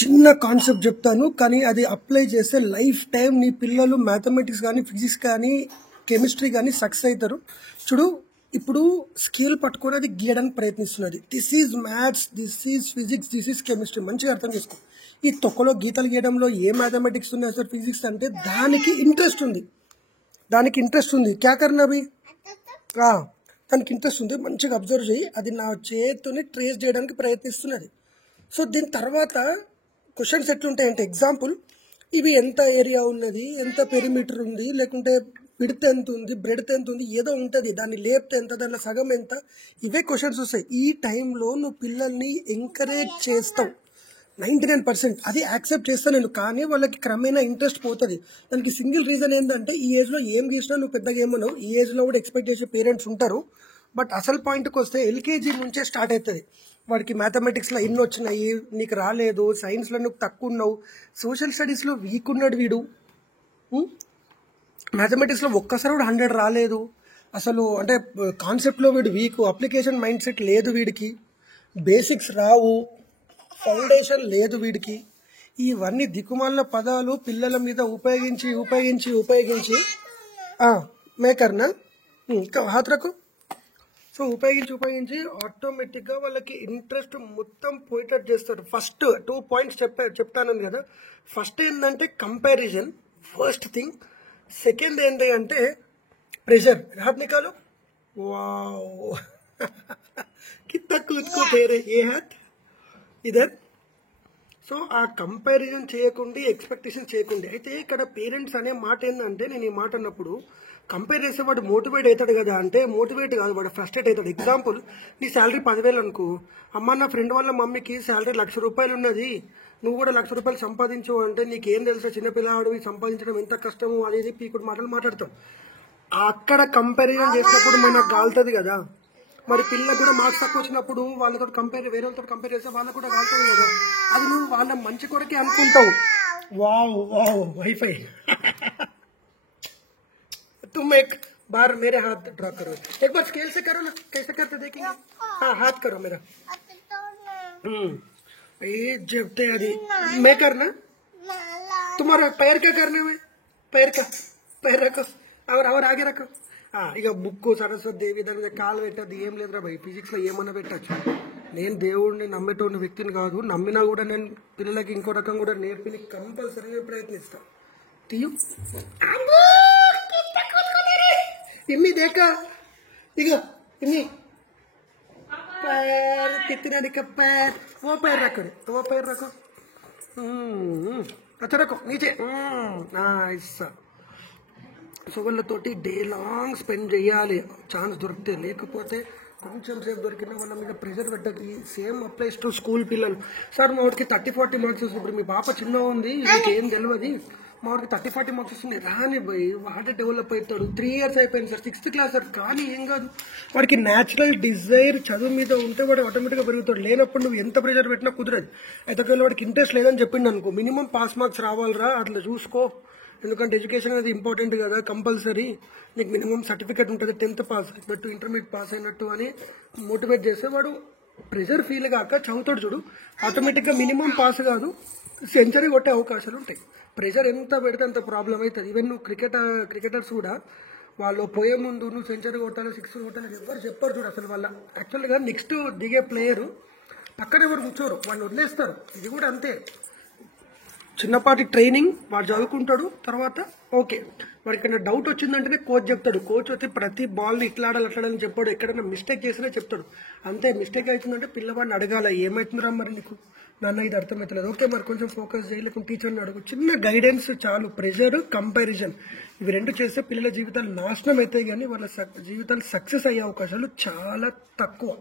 చిన్న కాన్సెప్ట్ చెప్తాను, కానీ అది అప్లై చేస్తే లైఫ్ టైం నీ పిల్లలు మ్యాథమెటిక్స్ కానీ ఫిజిక్స్ కానీ కెమిస్ట్రీ కానీ సక్సెస్ అవుతారు. చూడు, ఇప్పుడు స్కేల్ పట్టుకొని అది గీయడానికి ప్రయత్నిస్తున్నది. This is maths, this is physics, this is chemistry. మంచిగా అర్థం చేసుకో. ఈ తొక్కలో గీతలు గీయడంలో ఏ మ్యాథమెటిక్స్ ఉన్నాయి సార్, ఫిజిక్స్ అంటే దానికి ఇంట్రెస్ట్ ఉంది. క్యా కర్నా అభి? దానికి ఇంట్రెస్ట్ ఉంది. మంచిగా అబ్జర్వ్ చేయి. అది నా చేతిని ట్రేస్ చేయడానికి ప్రయత్నిస్తున్నది. సో దీని తర్వాత క్వశ్చన్స్ ఎట్లుంటాయంటే, ఎగ్జాంపుల్, ఇవి ఎంత ఏరియా ఉన్నది, ఎంత పెరిమీటర్ ఉంది, లేకుంటే విడ్త్ ఎంత ఉంది, బ్రెడ్త్ ఎంత ఉంది, ఏదో ఉంటుంది. దాన్ని లేపితే ఎంత, దాని సగం ఎంత, ఇవే క్వశ్చన్స్ వస్తాయి. ఈ టైంలో నువ్వు పిల్లల్ని ఎంకరేజ్ చేస్తావు 99%. అది యాక్సెప్ట్ చేస్తాను నేను. కానీ వాళ్ళకి క్రమేణా ఇంట్రెస్ట్ పోతుంది. దానికి సింగిల్ రీజన్ ఏంటంటే, ఈ ఏజ్లో ఏం గీసినా నువ్వు పెద్దగా ఏమన్నావు. ఈ ఏజ్లో కూడా ఎక్స్పెక్ట్ చేసే పేరెంట్స్ ఉంటారు. బట్ అసలు పాయింట్కి వస్తే ఎల్కేజీ నుంచే స్టార్ట్ అవుతుంది. వాడికి మ్యాథమెటిక్స్లో ఎన్ని వచ్చినాయి, నీకు రాలేదు, సైన్స్లో నువ్వు తక్కువ ఉన్నావు, సోషల్ స్టడీస్లో వీక్ ఉన్నాడు వీడు, మ్యాథమెటిక్స్లో ఒక్కసారి కూడా 100 రాలేదు, అసలు అంటే కాన్సెప్ట్లో వీడు వీక్, అప్లికేషన్ మైండ్ సెట్ లేదు వీడికి, బేసిక్స్ రావు, ఫౌండేషన్ లేదు వీడికి. ఇవన్నీ దిక్కుమాలిన పదాలు పిల్లల మీద ఉపయోగించి మేకర్నా హాత్ రకం. సో ఉపయోగించి ఆటోమేటిక్గా వాళ్ళకి ఇంట్రెస్ట్ మొత్తం పోయేటట్టు చేస్తారు. ఫస్ట్ 2 పాయింట్స్ చెప్తాను కదా. ఫస్ట్ ఏంటంటే కంపారిజన్, ఫస్ట్ థింగ్. సెకండ్ ఏంటి అంటే ప్రెషర్. हाथ निकालो, वाओ कितना कूद को तेरे ये हाथ इधर. సో ఆ కంపారిజన్ చేయకుండా, ఎక్స్పెక్టేషన్ చేయకుండా. అయితే ఇక్కడ పేరెంట్స్ అనే మాట ఏంటంటే, నేను ఈ మాట అన్నప్పుడు కంపేర్ చేస్తే వాడు మోటివేట్ అవుతాడు కదా అంటే, మోటివేట్ కాదు, వాడు ఫ్రస్ట్రేట్ అవుతాడు. ఎగ్జాంపుల్, నీ శాలరీ 10,000 అనుకో. అమ్మ, నా ఫ్రెండ్ వాళ్ళ మమ్మీకి శాలరీ 1,00,000 రూపాయలు ఉన్నది, నువ్వు కూడా 1,00,000 రూపాయలు సంపాదించు అంటే, నీకేం తెలుసా చిన్నపిల్లవాడు సంపాదించడం ఎంత కష్టము అనేది పీకుడు మాటలు మాట్లాడతాం. అక్కడ కంపారిజన్ చేసినప్పుడు మనకు గాలుతుంది కదా. మరి పిల్లలకు కూడా మార్క్స్ తక్కువ వచ్చినప్పుడు వాళ్ళతో వేరే వాళ్ళతో కంపేర్ చేస్తే వాళ్ళకు కూడా కాలుతుంది కదా. అది నువ్వు వాళ్ళ మంచి కొరకే అనుకుంటావు. వావ్ వావ్ వైఫై तुम एक बार मेरे हाथ ड्रॉ करो, एक बार स्केल से करो ना, कैसे करते देखेंगे. हाँ, हाथ करो मेरा. ये जबते अभी मैं करना, तुम्हारा पैर क्या करने में, पैर रखो और आगे रखो. ఇక బుక్ సరస్వతి దేవి దాని మీద కాలు పెట్టద్దు, ఏం లేదురా భయ్. ఫిజిక్స్లో ఏమన్నా పెట్టచ్చు. నేను దేవుడిని నమ్మేటోని వ్యక్తిని కాదు. నమ్మినా కూడా నేను పిల్లలకి ఇంకో రకం కూడా నేర్పి కంపల్సరీగా ప్రయత్నిస్తాను. తీయు इम्मी देखा, इगो इम्मी पैर कितना दिखा, पैर वो पैर रखो, अच्छा रखो नीचे. ऐसा సో వాళ్ళతోటి డే లాంగ్ స్పెండ్ చేయాలి ఛాన్స్ దొరికితే. లేకపోతే కొంచెం సేపు దొరికిన వాళ్ళ మీద ప్రెషర్ పెట్టదు. సేమ్ అప్లైస్ టు స్కూల్ పిల్లలు. సార్ మా వాడికి 30-40 మార్క్స్ వస్తుంది. ఇప్పుడు మీ పాప చిన్నగా ఉంది, మీకు ఏం తెలియదు, మా వాడికి 30-40 మార్క్స్ వస్తున్నాయి. రాని పోయి వాడే డెవలప్ అవుతాడు. 3 years అయిపోయింది సార్, 6th class సార్. కానీ ఏం కాదు, వాడికి న్యాచురల్ డిజైర్ చదువు మీద ఉంటే వాడు ఆటోమేటిక్గా పెరుగుతాడు. లేనప్పుడు నువ్వు ఎంత ప్రెషర్ పెట్టినా కుదరదు. అయితే ఒకవేళ వాడికి ఇంట్రెస్ట్ లేదని చెప్పిండు అనుకో, మినిమం పాస్ మార్క్స్ రావాలిరా, అట్లా చూసుకో. ఎందుకంటే ఎడ్యుకేషన్ అనేది ఇంపార్టెంట్ కదా, కంపల్సరీ. నీకు మినిమం సర్టిఫికేట్ ఉంటుంది, 10th పాస్ అయినట్టు, ఇంటర్మీడియట్ పాస్ అయినట్టు అని మోటివేట్ చేస్తే వాడు ప్రెషర్ ఫీల్ కాక చదువుతాడు. చూడు, ఆటోమేటిక్గా మినిమం పాస్ కాదు, సెంచరీ కొట్టే అవకాశాలు ఉంటాయి. ప్రెషర్ ఎంత పెడితే అంత ప్రాబ్లం అవుతుంది. ఈవెన్ నువ్వు క్రికెటర్స్ కూడా వాళ్ళు పోయే ముందు నువ్వు సెంచరీ కొట్టాలి, 6 కొట్టాలి ఎవరు చెప్పారు చూడు. అసలు వాళ్ళ యాక్చువల్గా నెక్స్ట్ దిగే ప్లేయరు పక్కన ఎవరు కూర్చోరు, వాడిని వదిలేస్తారు. ఇది కూడా అంతే. చిన్నపాటి ట్రైనింగ్ వాడు చదువుకుంటాడు. తర్వాత ఓకే, వాడికైనా డౌట్ వచ్చిందంటేనే కోచ్ చెప్తాడు. కోచ్ వచ్చి ప్రతి బాల్ని ఇట్లా ఆడాలి అట్లాడని చెప్పాడు. ఎక్కడైనా మిస్టేక్ చేసినా చెప్తాడు. అంతే. మిస్టేక్ అవుతుందంటే పిల్లవాడిని అడగాల, ఏమవుతుందిరా మరి నీకు, నాన్న ఇది అర్థమవుతలేదు, ఓకే మరి కొంచెం ఫోకస్ చేయి, లేకుంటే టీచర్ని అడుగు. చిన్న గైడెన్స్ చాలు. ప్రెషర్, కంపారిజన్, ఇవి 2 చేస్తే పిల్లల జీవితాలు నాశనం అవుతాయి, కానీ వాళ్ళ జీవితాలు సక్సెస్ అయ్యే అవకాశాలు చాలా తక్కువ.